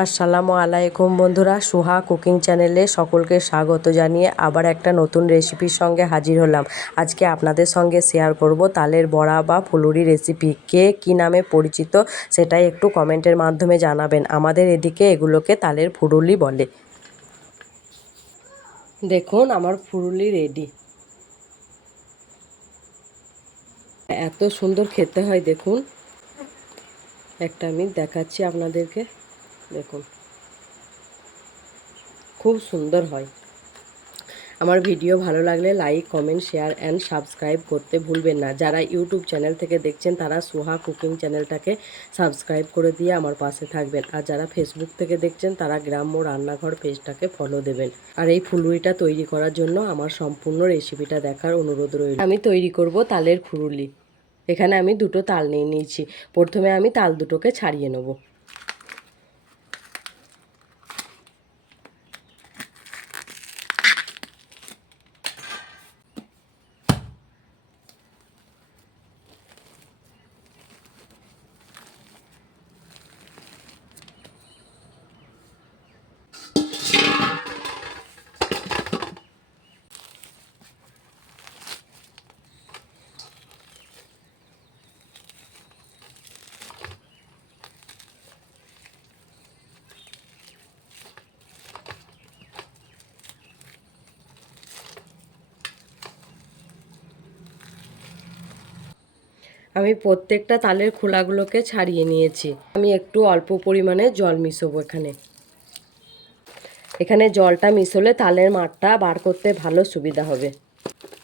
আসসালামু আলাইকুম বন্ধুরা, সুহা কুকিং চ্যানেলে সকলকে স্বাগত জানিয়ে আবার একটা নতুন রেসিপির সঙ্গে হাজির হলাম। আজকে আপনাদের সঙ্গে শেয়ার করব তালের বড়া বা ফুলুরি রেসিপি। কে কী নামে পরিচিত সেটাই একটু কমেন্টের মাধ্যমে জানাবেন। আমাদের এদিকে এগুলোকে তালের ফুলুরি বলে। দেখুন আমার ফুলুরি রেডি। এত সুন্দর খেতে হয়, দেখুন একটা আমি দেখাচ্ছি আপনাদেরকে। দেখুন খুব সুন্দর হয়। আমার ভিডিও ভালো লাগলে like, comment, share and subscribe করতে ভুলবেন না। যারা ইউটিউব চ্যানেল থেকে দেখছেন তারা সুহা কুকিং চ্যানেলটাকে সাবস্ক্রাইব করে দিয়ে আমার পাশে থাকবেন। আর যারা ফেসবুক থেকে দেখছেন তারা গ্রাম্য রান্নাঘর পেজটাকে ফলো দেবেন। আর এই ফুলুরিটা তৈরি করার জন্য আমার সম্পূর্ণ রেসিপিটা দেখার অনুরোধ রইল। আমি তৈরি করব তালের ফুলুরি। এখানে আমি দুটো তাল নিয়ে নিয়েছি। প্রথমে আমি তাল দুটোকে ছাড়িয়ে নেব। আমি প্রত্যেকটা তালের খোলাগুলোকে ছাড়িয়ে নিয়েছি। আমি একটু অল্প পরিমাণে জল মিশাবো এখানে জলটা মিশলে তালের মাঠটা বার করতে ভালো সুবিধা হবে।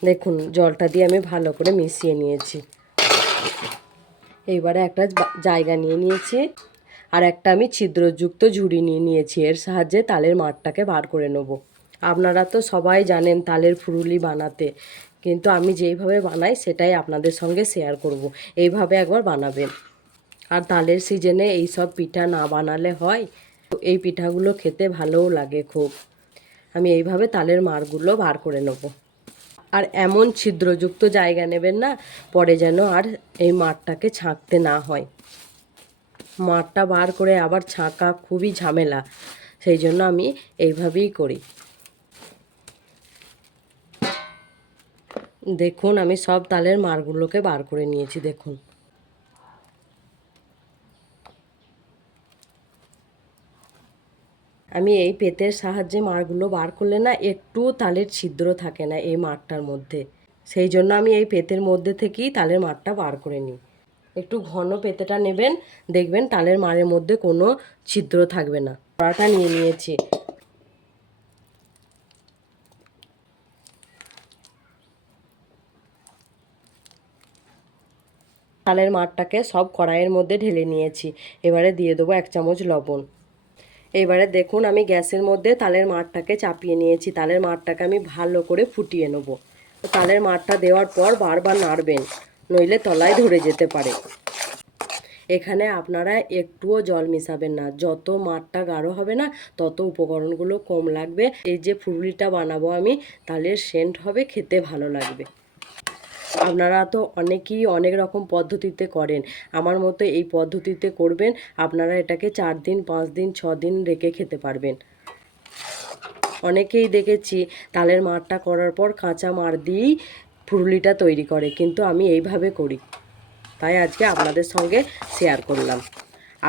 দেখুন জলটা দিয়ে আমি ভালো করে মিশিয়ে নিয়েছি। এইবারে একটা জায়গা নিয়ে নিয়েছি আর একটা আমি ছিদ্রযুক্ত ঝুড়ি নিয়ে নিয়েছি। এর সাহায্যে তালের মাঠটাকে বার করে নেব। আপনারা তো সবাই জানেন তালের ফুলুরি বানাতে, কিন্তু আমি যেইভাবে বানাই সেটাই আপনাদের সঙ্গে শেয়ার করব। এইভাবে একবার বানাবেন। আর তালের সিজনে এই সব পিঠা না বানালে হয়? এই পিঠাগুলো খেতে ভালোও লাগে খুব। আমি এইভাবে তালের মাড়গুলো বার করে নেব। আর এমন ছিদ্রযুক্ত জায়গা নেবেন না, পরে যেন আর এই মাঠটাকে ছাঁকতে না হয়। মাঠটা বার করে আবার ছাঁকা খুবই ঝামেলা, সেই জন্য আমি এইভাবেই করি। দেখুন আমি সব তালের মাড়গুলোকে বার করে নিয়েছি। দেখুন আমি এই পেতের সাহায্যে মাড়গুলো বার করলে না একটু তালের ছিদ্র থাকে না এই মাঠটার মধ্যে, সেই জন্য আমি এই পেতের মধ্যে থেকেই তালের মাড়টা বার করে নিই। একটু ঘন পেতেটা নেবেন, দেখবেন তালের মাড়ের মধ্যে কোনো ছিদ্র থাকবে না। কড়াটা নিয়ে নিয়েছি। তালের মাড়টাকে সব কড়াইয়ের মধ্যে ঢেলে নিয়েছি। এবারে দিয়ে দেবো 1 চামচ লবণ। এবারে দেখুন আমি গ্যাসের মধ্যে তালের মাড়টাকে চাপিয়ে নিয়েছি। তালের মাড়টাকে আমি ভালো করে ফুটিয়ে নেব। তালের মাড়টা দেওয়ার পর বারবার নাড়বেন, নইলে তলায় ধরে যেতে পারে। এখানে আপনারা একটুও জল মিশাবেন না। যত মাঠটা গাঢ় হবে না তত উপকরণগুলো কম লাগবে। এই যে ফুলুরিটা বানাবো আমি, তালের সেন্ট হবে, খেতে ভালো লাগবে। আপনারা তো অনেকেই অনেক রকম পদ্ধতিতে করেন, আমার মতো এই পদ্ধতিতে করবেন। আপনারা এটাকে 4 দিন 5 দিন 6 দিন রেখে খেতে পারবেন। অনেকেই দেখেছি তালের মাড়টা করার পর কাঁচা মাড় দিয়েই ফুলুরিটা তৈরি করে, কিন্তু আমি এইভাবে করি, তাই আজকে আপনাদের সঙ্গে শেয়ার করলাম।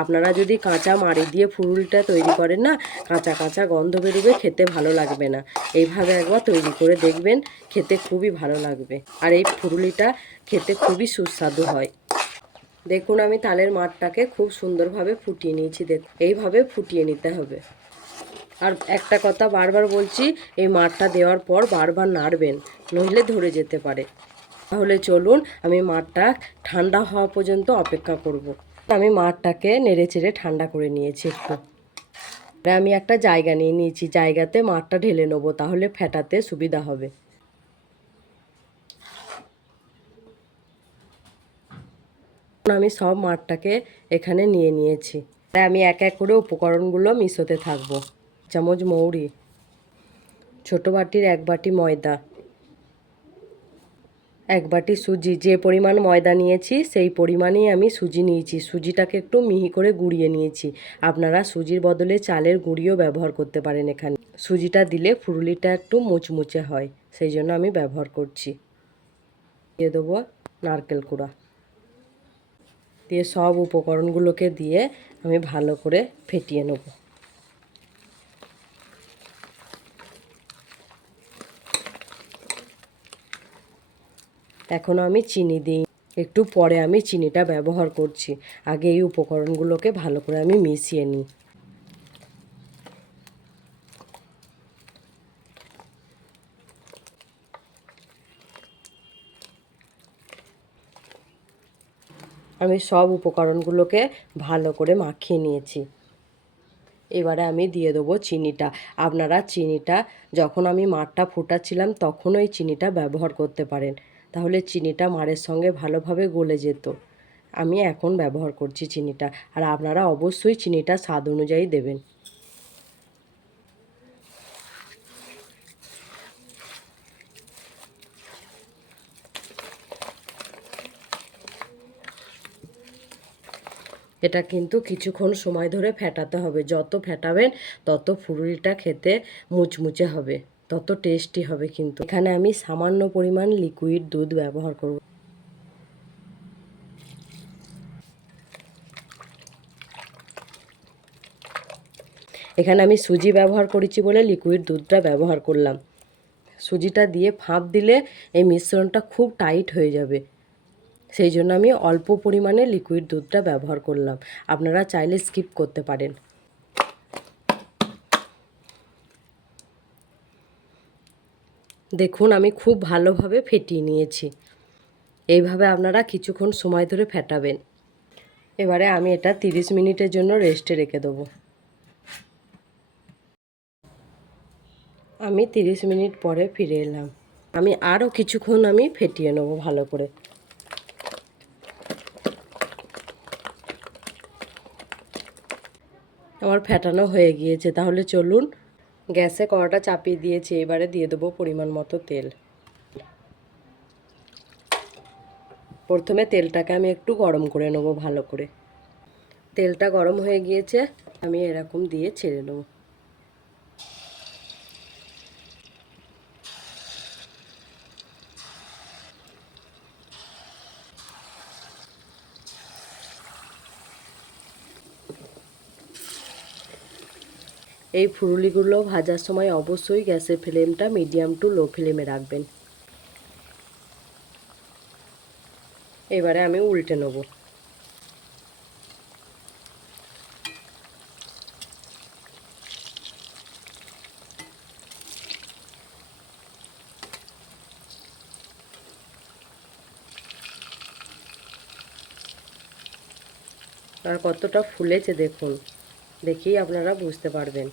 আপনারা যদি কাঁচা মাড়ি দিয়ে ফুলুরিটা তৈরি করেন না, কাঁচা কাঁচা গন্ধ বেরোবে, খেতে ভালো লাগবে না। এইভাবে একবার তৈরি করে দেখবেন, খেতে খুবই ভালো লাগবে। আর এই ফুলুরিটা খেতে খুবই সুস্বাদু হয়। দেখুন আমি তালের মাড়টাকে খুব সুন্দরভাবে ফুটিয়ে নিয়েছি। দেখুন এইভাবে ফুটিয়ে নিতে হবে। আর একটা কথা বারবার বলছি, এই মাড়টা দেওয়ার পর বারবার নাড়বেন, নইলে ধরে যেতে পারে। তাহলে চলুন আমি মাড়টা ঠান্ডা হওয়া পর্যন্ত অপেক্ষা করব। আমি মাড়টাকে নেড়ে চেড়ে ঠান্ডা করে নিয়েছি একটু। আমি একটা জায়গা নিয়ে নিয়েছি, জায়গাতে মাড়টা ঢেলে নেবো, তাহলে ফেটাতে সুবিধা হবে। আমি সব মাড়টাকে এখানে নিয়ে নিয়েছি। আমি এক এক করে উপকরণগুলো মিশোতে থাকবো। চামচ মৌরি, ছোটো বাটির 1 বাটি ময়দা, এক বাটি সুজি, যে পরিমাণ ময়দা নিয়েছি সেই পরিমাণেই আমি সুজি নিয়েছি। সুজিটাকে একটু মিহি করে গুঁড়িয়ে নিয়েছি। আপনারা সুজির বদলে চালের গুঁড়িও ব্যবহার করতে পারেন এখানে। সুজিটা দিলে ফুলুরিটা একটু মুচমুচে হয়, সেই জন্য আমি ব্যবহার করছি। দিয়ে দেবো নারকেল কুড়া, দিয়ে সব উপকরণগুলোকে দিয়ে আমি ভালো করে ফেটিয়ে নেব। এখনও আমি চিনি দিই, একটু পরে আমি চিনিটা ব্যবহার করছি। আগে এই উপকরণগুলোকে ভালো করে আমি মিশিয়ে নিই। আমি সব উপকরণগুলোকে ভালো করে মাখিয়ে নিয়েছি। এবারে আমি দিয়ে দেবো চিনিটা। আপনারা চিনিটা যখন আমি মাঠটা ফুটাচ্ছিলাম তখন ওই চিনিটা ব্যবহার করতে পারেন, তাহলে চিনিটা মাড়ের সঙ্গে ভালোভাবে গলে যেত। আমি এখন ব্যবহার করছি চিনিটা, আর আপনারা অবশ্যই চিনিটা স্বাদ অনুযায়ী দেবেন। এটা কিন্তু কিছুক্ষণ সময় ধরে ফেটাতে হবে। যত ফেটাবেন তত ফুলুরিটা খেতে মুচমুচে হবে, তত টেস্টি হবে। কিন্তু এখানে আমি সামান্য পরিমাণ লিকুইড দুধ ব্যবহার করব। এখানে আমি সুজি ব্যবহার করেছি বলে লিকুইড দুধটা ব্যবহার করলাম। সুজিটা দিয়ে ভাপ দিলে এই মিশ্রণটা খুব টাইট হয়ে যাবে, সেই জন্য আমি অল্প পরিমাণে লিকুইড দুধটা ব্যবহার করলাম। আপনারা চাইলে স্কিপ করতে পারেন। দেখুন আমি খুব ভালোভাবে ফেটিয়ে নিয়েছি। এইভাবে আপনারা কিছুক্ষণ সময় ধরে ফেটাবেন। এবারে আমি এটা 30 মিনিটের জন্য রেস্টে রেখে দেবো। আমি 30 মিনিট পরে ফিরে এলাম। আমি আরও কিছুক্ষণ আমি ফেটিয়ে নেবো ভালো করে। আমার ফেটানো হয়ে গিয়েছে, তাহলে চলুন গ্যাসে কড়াটা চাপিয়ে দিয়েছি। এবারে দিয়ে দেবো পরিমাণ মতো তেল। প্রথমে তেলটাকে আমি একটু গরম করে নেব ভালো করে। তেলটা গরম হয়ে গিয়েছে, আমি এরকম দিয়ে ছেড়ে নেব। এই ফুলুরিগুলো ভাজার সময় অবশ্যই গ্যাসের ফ্লেমটা মিডিয়াম টু লো ফ্লেমে রাখবেন। এবারে আমি উল্টে নেব। আর কতটা ফুলেছে দেখুন, দেখেই আপনারা বুঝতে পারবেন।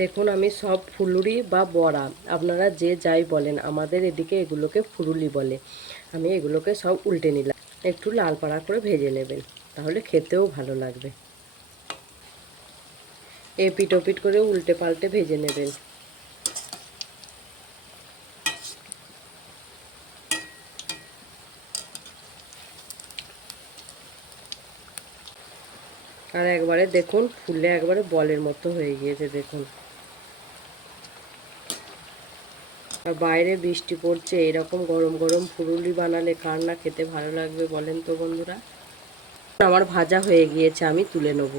দেখুন আমি সব ফুলুরি বা বড়া, আপনারা যে যাই বলেন, আমাদের এদিকে এগুলোকে ফুলুরি বলে। আমি এগুলোকে সব উল্টে নিলাম। একটু লাল পাড়া করে ভেজে নেবেন, তাহলে খেতেও ভালো লাগবে। এপিট ওপিট করে উল্টে পাল্টে ভেজে নেবেন। আর একবারে দেখুন ফুলে একবারে বলের মতো হয়ে গিয়েছে দেখুন। আর বাইরে বৃষ্টি পড়ছে, এরকম গরম গরম ফুলুরি বানালে কার না খেতে ভালো লাগবে বলেন তো বন্ধুরা। আমার ভাজা হয়ে গিয়েছে, আমি তুলে নেব।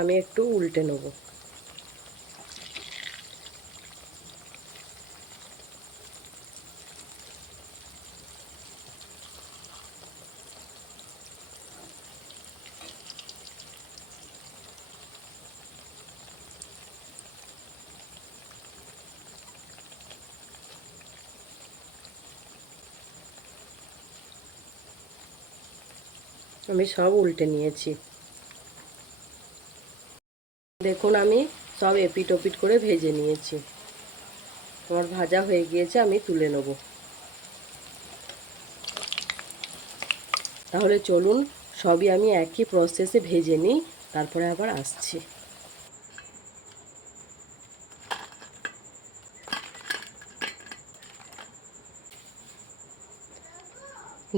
আমি একটু উল্টে নেব। আমি সব উল্টে নিয়েছি। দেখুন আমি সব এপিট ওপিট করে ভেজে নিয়েছি। আমার ভাজা হয়ে গিয়েছে, আমি তুলে নেব। তাহলে চলুন সবই আমি একই প্রসেসে ভেজে নিই, তারপরে আবার আসছি।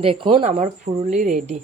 দেখুন আমার ফুলুরি রেডি।